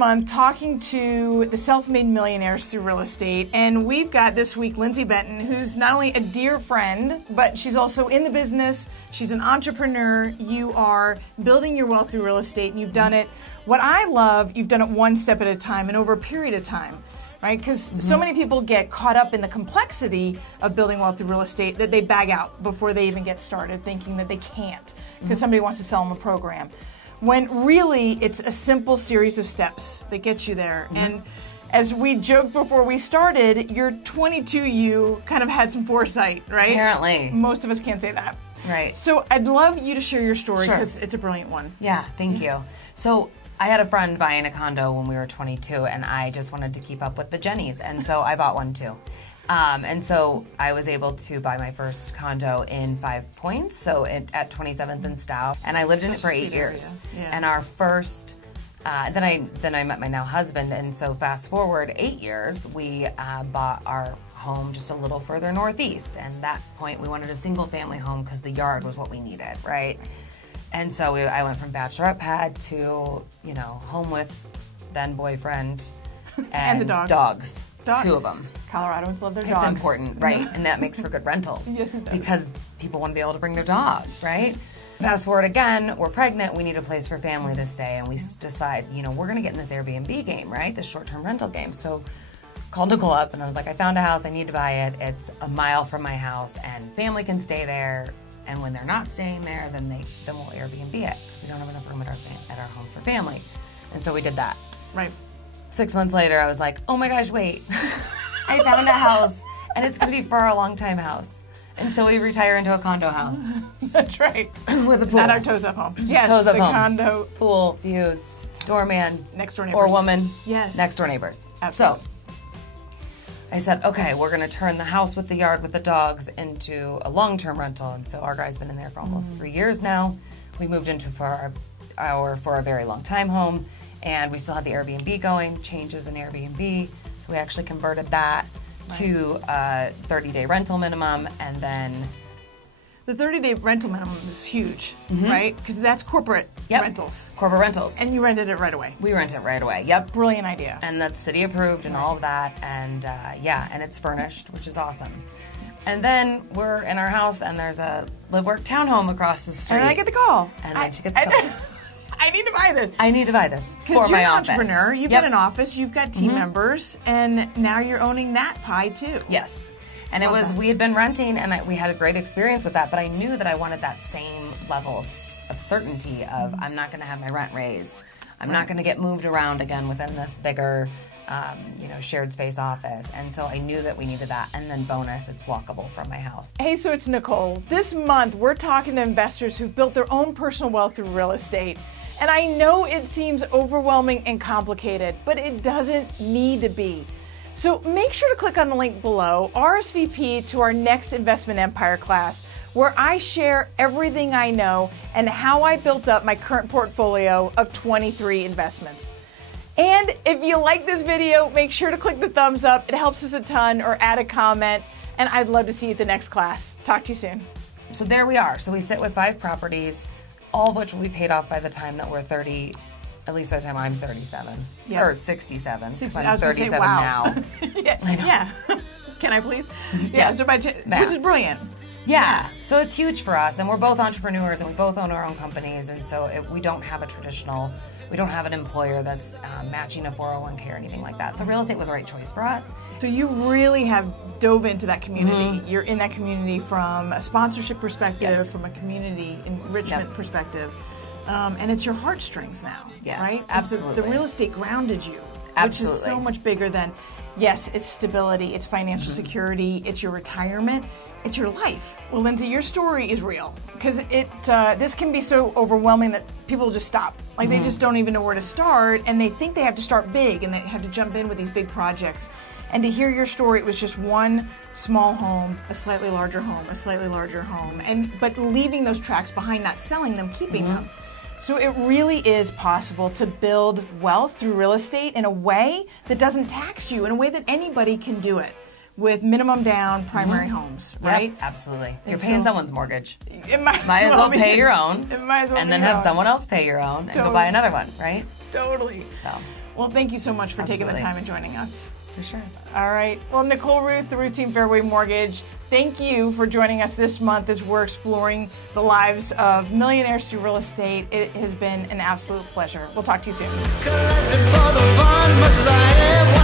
month talking to the self-made millionaires through real estate, and we've got this week Lindsey Benton, who's not only a dear friend, but she's also in the business. She's an entrepreneur. You are building your wealth through real estate, and you've done it. What I love, you've done it one step at a time and over a period of time, right? Because so many people get caught up in the complexity of building wealth through real estate that they bag out before they even get started, thinking that they can't because somebody wants to sell them a program. When really it's a simple series of steps that gets you there. And as we joked before we started, your 22 you kind of had some foresight, right? Apparently. Most of us can't say that. Right. So I'd love you to share your story because it's a brilliant one. Yeah, thank you. So I had a friend buying a condo when we were 22, and I just wanted to keep up with the Jennies, and so I bought one too. And so I was able to buy my first condo in 5 Points, so at 27th and Stowe, and I lived in it for 8 years. Yeah. And our first, then I met my now husband, and so fast forward 8 years, we bought our home just a little further northeast, and at that point we wanted a single family home because the yard was what we needed, right? And so I went from bachelorette pad to, you know, home with then boyfriend and the dogs. 2 of them. Coloradoans love their dogs. It's important, right? And that makes for good rentals. Yes, it does. Because people want to be able to bring their dogs, right? Fast forward again, we're pregnant, we need a place for family to stay, and we decide, you know, we're going to get in this Airbnb game, right? This short-term rental game. So called Nicole up, and I was like, I found a house, I need to buy it. It's a mile from my house, and family can stay there. And when they're not staying there, then we'll Airbnb it. We don't have enough room at our home for family. And so we did that. Right. 6 months later, I was like, oh my gosh, wait. I found a house, and it's going to be for a long-time house until we retire into a condo house. That's right. With a pool. Not our toes-up home. Yes, toes-up the home. Condo. Pool, views, doorman. Next-door neighbors. Or woman. Yes. Next-door neighbors. Absolutely. So I said, okay, we're going to turn the house with the yard with the dogs into a long-term rental. And so our guy's been in there for almost 3 years now. We moved into for a very long time home, and we still had the Airbnb going, changes in Airbnb. So we actually converted that to a 30-day rental minimum, and then the 30-day rental minimum is huge, right? Because that's corporate rentals. Corporate rentals. And you rented it right away. We rent it right away, yep. Brilliant idea. And that's city approved and all of that, and yeah, and it's furnished, which is awesome. And then we're in our house, and there's a live-work townhome across the street. And I get the call. And then she gets the call. I need to buy this. I need to buy this for you're my an office. Entrepreneur, you've got an office, you've got team members, and now you're owning that pie too. Yes. And we had been renting, and we had a great experience with that, but I knew that I wanted that same level of certainty of I'm not going to have my rent raised. I'm not going to get moved around again within this bigger, you know, shared space office. And so I knew that we needed that. And then bonus, it's walkable from my house. Hey, so it's Nicole. This month, we're talking to investors who've built their own personal wealth through real estate. And I know it seems overwhelming and complicated, but it doesn't need to be. So make sure to click on the link below, RSVP to our next Investment Empire class, where I share everything I know and how I built up my current portfolio of 23 investments. And if you like this video, make sure to click the thumbs up. It helps us a ton, or add a comment, and I'd love to see you at the next class. Talk to you soon. So there we are. So we sit with 5 properties, all of which will be paid off by the time that we're 30, at least by the time I'm 37, or 67. I'm 37 now. Yeah. Can I please? Yeah, so which is brilliant. Yeah, so it's huge for us, and we're both entrepreneurs, and we both own our own companies, and so we don't have a traditional, we don't have an employer that's matching a 401k or anything like that. So real estate was the right choice for us. So you really have dove into that community. You're in that community from a sponsorship perspective, from a community enrichment perspective, and it's your heartstrings now, right? Absolutely. So the real estate grounded you, which is so much bigger than, yes, it's stability, it's financial security, it's your retirement, it's your life. Well, Lindsey, your story is real, because this can be so overwhelming that people just stop. Like they just don't even know where to start, and they think they have to start big, and they have to jump in with these big projects. And to hear your story, it was just one small home, a slightly larger home, a slightly larger home, but leaving those tracks behind, not selling them, keeping them. So it really is possible to build wealth through real estate in a way that doesn't tax you, in a way that anybody can do it. with minimum down primary homes, right? Yep, absolutely. You're And paying so- someone's mortgage. It might As well pay your own, It might as well and be then your have own. someone else pay your own, and go buy another one, right? Totally. So, Well, thank you so much for taking the Absolutely. time and joining us. for sure. All right. Well, Nicole Rueth, the Routine Fairway Mortgage, thank you for joining us this month as we're exploring the lives of millionaires through real estate. It has been an absolute pleasure. We'll talk to you soon. Collecting for the fun, much as I have